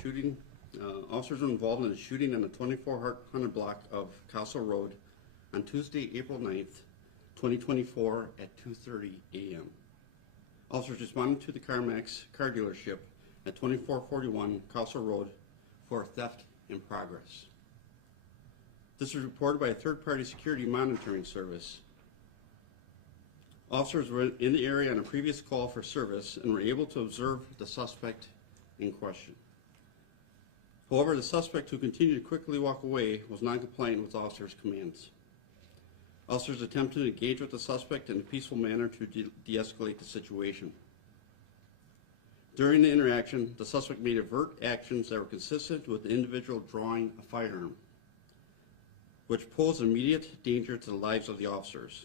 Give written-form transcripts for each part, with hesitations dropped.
Shooting. Officers were involved in a shooting on the 2400 block of Kossow Road on Tuesday, April 9th, 2024 at 2:30 a.m. Officers responded to the CarMax car dealership at 2441 Kossow Road for theft in progress. This was reported by a third-party security monitoring service. Officers were in the area on a previous call for service and were able to observe the suspect in question. However, the suspect, who continued to quickly walk away, was non-compliant with officers' commands. Officers attempted to engage with the suspect in a peaceful manner to de-escalate the situation. During the interaction, the suspect made overt actions that were consistent with the individual drawing a firearm, which posed immediate danger to the lives of the officers.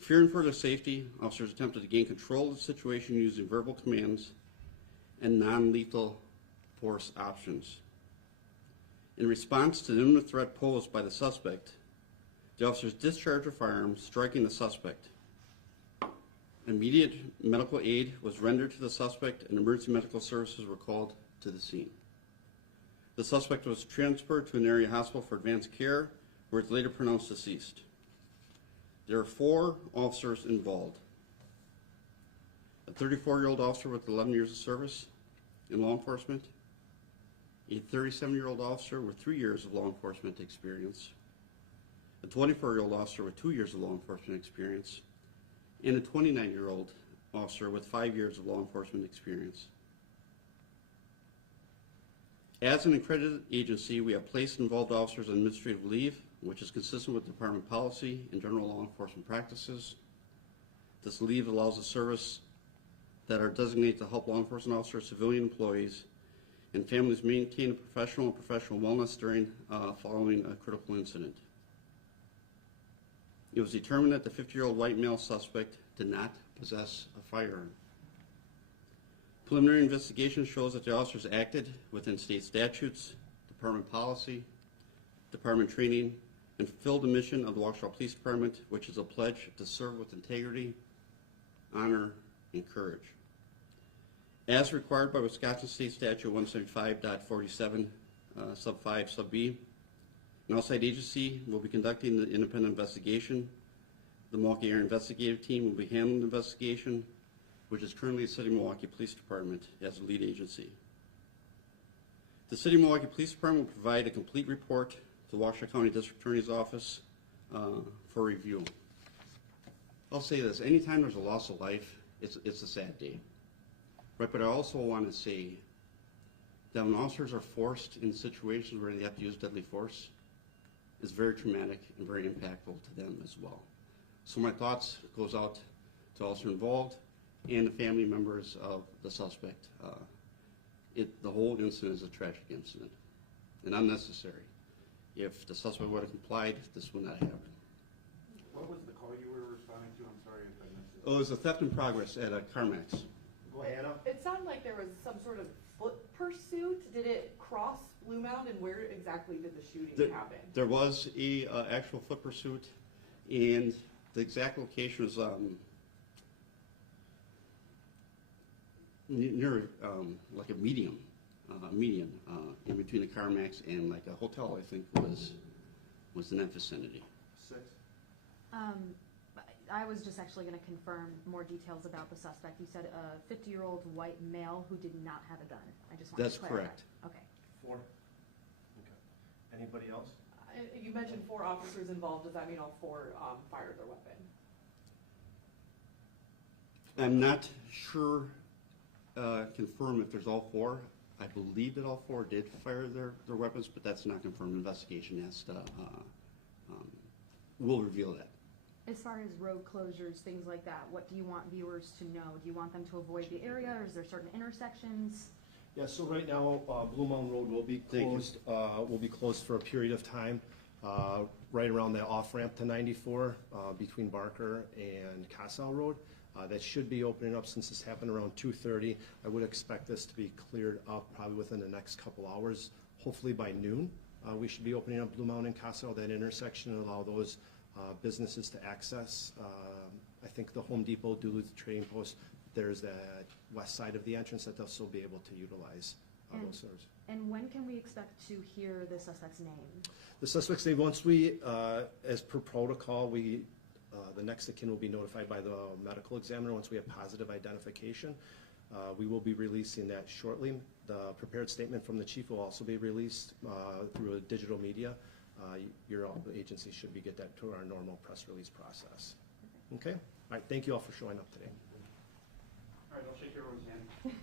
Fearing for their safety, officers attempted to gain control of the situation using verbal commands and non-lethal force options. In response to the imminent threat posed by the suspect, the officers discharged their firearms, striking the suspect. Immediate medical aid was rendered to the suspect and emergency medical services were called to the scene. The suspect was transferred to an area hospital for advanced care, where it was later pronounced deceased. There are 4 officers involved. A 34-year-old officer with 11 years of service in law enforcement, a 37-year-old officer with 3 years of law enforcement experience, a 24-year-old officer with 2 years of law enforcement experience, and a 29-year-old officer with 5 years of law enforcement experience. As an accredited agency, we have placed involved officers on administrative leave, which is consistent with department policy and general law enforcement practices. This leave allows the service that are designated to help law enforcement officers, civilian employees, and families maintain a professional wellness during following a critical incident. It was determined that the 50-year-old white male suspect did not possess a firearm. Preliminary investigation shows that the officers acted within state statutes, department policy, department training, and fulfilled the mission of the Waukesha Police Department, which is a pledge to serve with integrity, honor, and courage. As required by Wisconsin State Statute 175.47, sub 5, sub B, an outside agency will be conducting the independent investigation. The Milwaukee Area Investigative Team will be handling the investigation, which is currently the City of Milwaukee Police Department as the lead agency. The City of Milwaukee Police Department will provide a complete report to the Waukesha County District Attorney's Office for review. I'll say this: anytime there's a loss of life, it's a sad day. Right, but I also want to say that when officers are forced in situations where they have to use deadly force, it's very traumatic and very impactful to them as well. So my thoughts goes out to all involved and the family members of the suspect. The whole incident is a tragic incident and unnecessary. If the suspect would have complied, this would not happen. What was the call you were responding to? I'm sorry if I missed it. Oh, it was a theft in progress at a CarMax. Go ahead. It sounded like there was some sort of foot pursuit. Did it cross Bluemound, and where exactly did the shooting happen? There was a actual foot pursuit, and the exact location was near like a median in between the CarMax and like a hotel, I think was in that vicinity. 6. I was just actually going to confirm more details about the suspect. You said a 50-year-old white male who did not have a gun. I just wanted to clarify. That's correct. Okay. 4. Okay. Anybody else? You mentioned 4 officers involved. Does that mean all 4 fired their weapon? I'm not sure, confirm if there's all 4. I believe that all 4 did fire their weapons, but that's not confirmed. Investigation has to, will reveal that. As far as road closures, things like that, what do you want viewers to know? Do you want them to avoid the area, or is there certain intersections? Yeah, so right now, Bluemound Road will be closed. Will be closed for a period of time, right around the off-ramp to 94 between Barker and Kossow Road. That should be opening up since this happened around 2:30. I would expect this to be cleared up probably within the next couple hours. Hopefully by noon, we should be opening up Bluemound and Kossow, that intersection, and allow those businesses to access. I think the Home Depot, Duluth Trading Post, there's that west side of the entrance that they'll still be able to utilize And- those serves. And when can we expect to hear the suspect's name? The suspect's name, once we, as per protocol, the next of kin will be notified by the medical examiner once we have positive identification. We will be releasing that shortly. The prepared statement from the chief will also be released through a digital media. Your agency should be get that to our normal press release process. Okay? All right, thank you all for showing up today. All right, I'll shake everyone's hand.